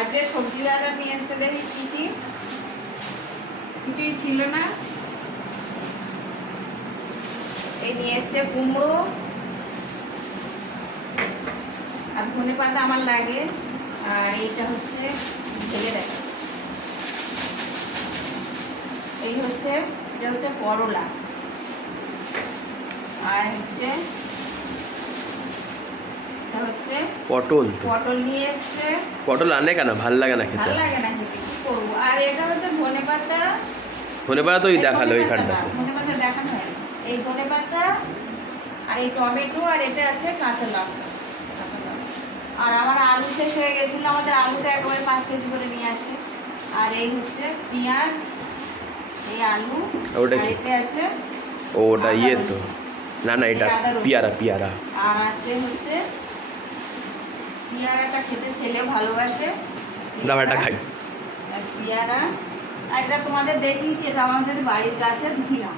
আজকে সবজি বাজার নিয়ে এসে দেখি কি কিছুই ছিল না। এই নিয়ে এসছে কুমড়ো আর ধনেপাতা আমার লাগে, আর এইটা হচ্ছে ঢেলে দেখা, এই হচ্ছে এটা হচ্ছে করলা, আর হচ্ছে পটল। পটল নিয়ে এসছে। পটল আনে কেন? ভাল লাগে না খেতে? ভালো লাগে না খেতে, কি করবো। আর এটা হচ্ছে ধনেপাতা। ধনেপাতা তো ওই দেখালো ওইখানটা। ধনেপাতা দেখানো হয়, এই ধনেপাতা আর এই টমেটো, আর এতে আছে কাঁচা লঙ্কা। আর আমার আলু শেষ হয়ে গেছিলো, আমাদের আলুটা একেবারে 5 কেজি করে নিয়ে আসে। আর এই হচ্ছে পেঁয়াজ, এই আলু, আর এতে আছে ওটা ইয়ে তো না না, এটা পিয়ারা। আর আছে হচ্ছে পিয়ারাটা খেতে ছেলে ভালোবাসে, দাবাটা খাই। পিয়ারা, আর এটা তোমাদের দেখিয়েছি, এটা আমাদের বাড়ির গাছের ঝিঙা।